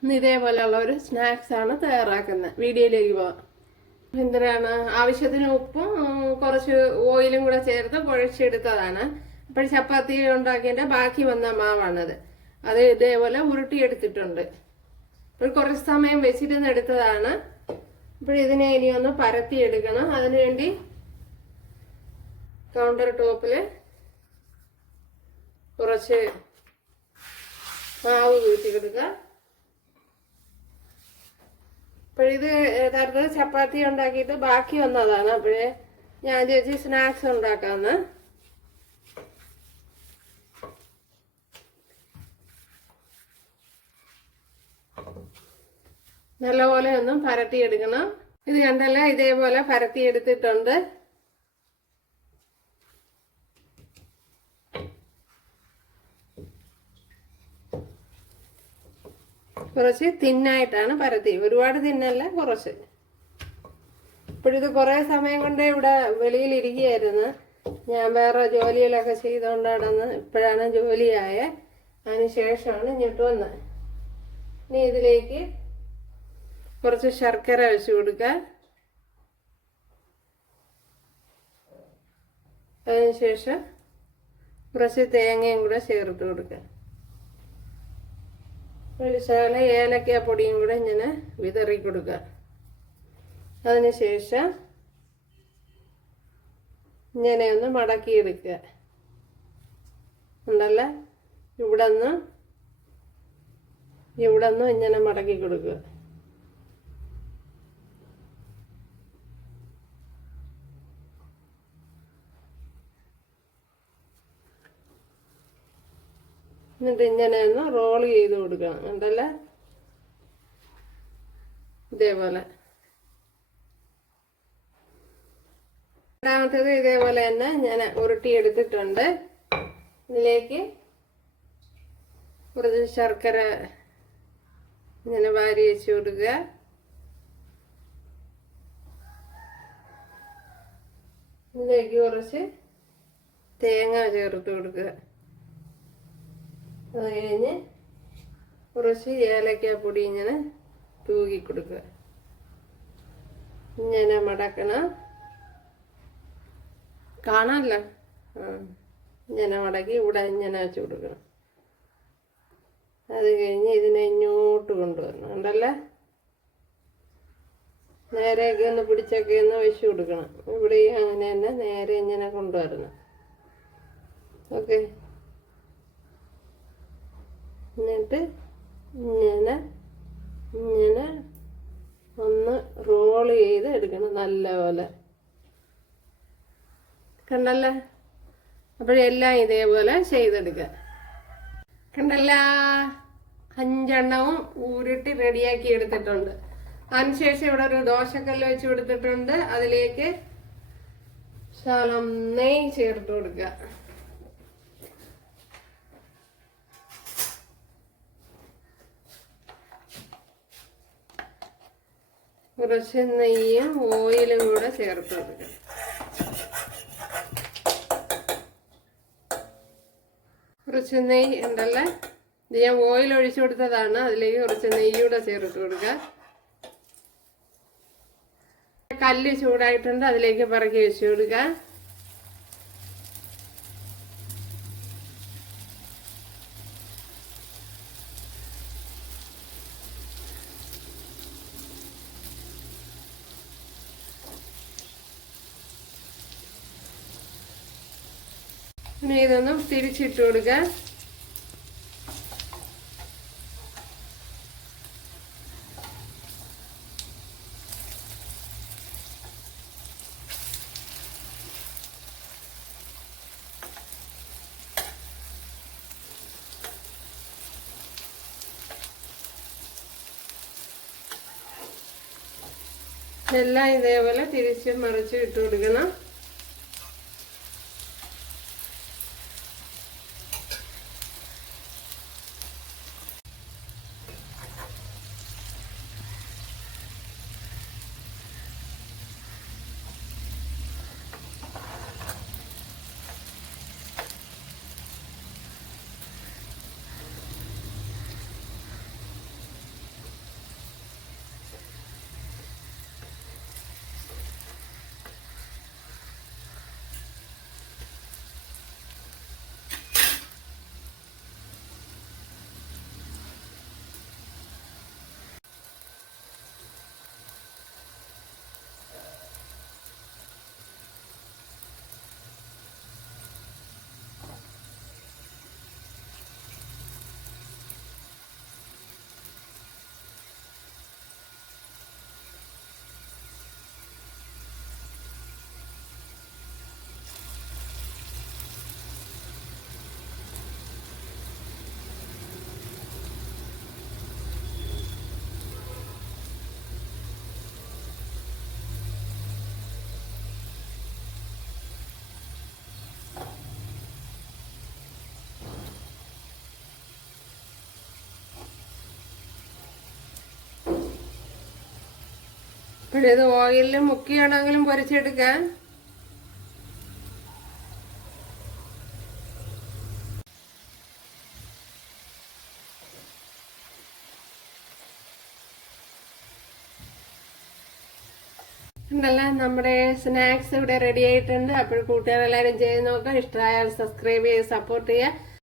ഇന്ന് ഇതേപോലെയുള്ള ഒരു സ്നാക്സാണ് തയ്യാറാക്കുന്നത്. വീഡിയോയിലേക്ക് പോവാം. എന്തിനാണ് ആവശ്യത്തിന് ഉപ്പും കുറച്ച് ഓയിലും കൂടെ ചേർത്ത് കുഴച്ചെടുത്തതാണ്. അപ്പോൾ ചപ്പാത്തി ഉണ്ടാക്കിയതിൻ്റെ ബാക്കി വന്ന മാവാണത്. അത് ഇതേപോലെ ഉരുട്ടിയെടുത്തിട്ടുണ്ട്. ഇപ്പോൾ കുറച്ച് സമയം വെച്ചിരുന്ന് എടുത്തതാണ്. ഇപ്പോൾ ഇതിനെ ഇനി ഒന്ന് പരത്തിയെടുക്കണം. അതിനുവേണ്ടി കൗണ്ടർ ടോപ്പിൽ കുറച്ച് മാവ് വീഴ്ത്തി കൊടുക്കുക. അപ്പോഴിത് യഥാർത്ഥത്തിൽ ചപ്പാത്തി ഉണ്ടാക്കിയിട്ട് ബാക്കി വന്നതാണ്. അപ്പോഴേ ഞാൻ ചേച്ചി സ്നാക്സ് ഉണ്ടാക്കാമെന്ന്. നല്ലപോലെ ഒന്നും പരത്തിയെടുക്കണം. ഇത് കണ്ടല്ല, ഇതേപോലെ പരത്തിയെടുത്തിട്ടുണ്ട്. കുറച്ച് തിന്നായിട്ടാണ് പരത്തി, ഒരുപാട് തിന്നല്ല, കുറച്ച്. ഇപ്പോഴിത് കുറേ സമയം കൊണ്ട് ഇവിടെ വെളിയിലിരിക്കുകയായിരുന്നു. ഞാൻ വേറെ ജോലികളൊക്കെ ചെയ്തുകൊണ്ട് നടന്ന് ഇപ്പോഴാണ് ജോലിയായ. അതിന് ശേഷമാണ് ഇങ്ങോട്ട് വന്നത്. ഇനി ഇതിലേക്ക് കുറച്ച് ശർക്കര വെച്ച് കൊടുക്കുക. അതിനുശേഷം കുറച്ച് തേങ്ങയും കൂടെ ചേർത്ത് കൊടുക്കുക. ഒരു ശകല ഏലക്ക പൊടിയും കൂടെ ഇങ്ങനെ വിതറി കൊടുക്കുക. അതിനുശേഷം ഇങ്ങനെ ഒന്ന് മടക്കിയെടുക്കുക. ഉണ്ടല്ല, ഇവിടെ നിന്ന് ഇങ്ങനെ മടക്കി കൊടുക്കുക. എന്നിട്ട് ഇങ്ങനെ ഒന്ന് റോൾ ചെയ്ത് കൊടുക്കണം. ഉണ്ടല്ല, ഇതേപോലെ. രണ്ടാമത്തേത് ഇതേപോലെ തന്നെ ഞാൻ ഉരുട്ടിയെടുത്തിട്ടുണ്ട്. ഇതിലേക്ക് കുറച്ച് ശർക്കര ഇങ്ങനെ വാരി വെച്ച് കൊടുക്കുക. ഇതിലേക്ക് കുറച്ച് തേങ്ങ ചേർത്ത് കൊടുക്കുക. അത് കഴിഞ്ഞ് കുറച്ച് ഏലക്കാപ്പൊടി ഇങ്ങനെ തൂക്കി കൊടുക്കുക. ഇങ്ങനെ മടക്കണം, കാണാമല്ലോ. ഇങ്ങനെ മടക്കി ഇവിടെ ഇങ്ങനെ വെച്ച് കൊടുക്കണം. അത് കഴിഞ്ഞ് ഇതിനെ ഇങ്ങോട്ട് കൊണ്ടുവരണം. ഉണ്ടല്ലേ, നേരെയൊക്കെ ഒന്ന് പിടിച്ചൊക്കെ ഒന്ന് വെച്ച് കൊടുക്കണം. ഇവിടെയും അങ്ങനെ തന്നെ നേരെ ഇങ്ങനെ കൊണ്ടുവരണം. ഓക്കെ. എന്നിട്ട് ഇങ്ങനെ ഒന്ന് റോൾ ചെയ്ത് എടുക്കണം നല്ലപോലെ. കണ്ടല്ലേ, അപ്പോഴെല്ലാം ഇതേപോലെ ചെയ്തെടുക്കുക. കണ്ടല്ല, 5 എണ്ണവും ഉരുട്ടി റെഡിയാക്കി എടുത്തിട്ടുണ്ട്. അതിനുശേഷം ഇവിടെ ഒരു ദോശക്കല്ല് വെച്ച് കൊടുത്തിട്ടുണ്ട്. അതിലേക്ക് ശകലം നെയ്യ് ചേർത്ത് കൊടുക്കുക. കുറച്ച് നെയ്യും ഓയിലും കൂടെ ചേർത്ത് കൊടുക്കുക. കുറച്ച് നെയ്യ് ഉണ്ടല്ലേ, ഇത് ഞാൻ ഓയിൽ ഒഴിച്ചു കൊടുത്തതാണ്. അതിലേക്ക് കുറച്ച് നെയ്യൂടെ ചേർത്ത് കൊടുക്കുക. കല്ല് ചൂടായിട്ടുണ്ട്, അതിലേക്ക് പറക്കി വെച്ച് കൊടുക്കുക. ഇനി ഇതൊന്നും തിരിച്ചിട്ട് കൊടുക്കുക. എല്ലാം ഇതേപോലെ തിരിച്ചും മറിച്ചും ഇട്ട് കൊടുക്കണം. അപ്പോഴിത് ഓയിലിൽ മുക്കിയാണെങ്കിലും പൊരിച്ചെടുക്കാൻ. ഉണ്ടല്ലോ, നമ്മുടെ സ്നാക്സ് ഇവിടെ റെഡി ആയിട്ടുണ്ട്. അപ്പോൾ കൂട്ടുകാരെല്ലാവരും ചെയ്ത് നോക്കാം. ഇഷ്ടമായാൽ സബ്സ്ക്രൈബ് ചെയ്ത് സപ്പോർട്ട് ചെയ്യുക.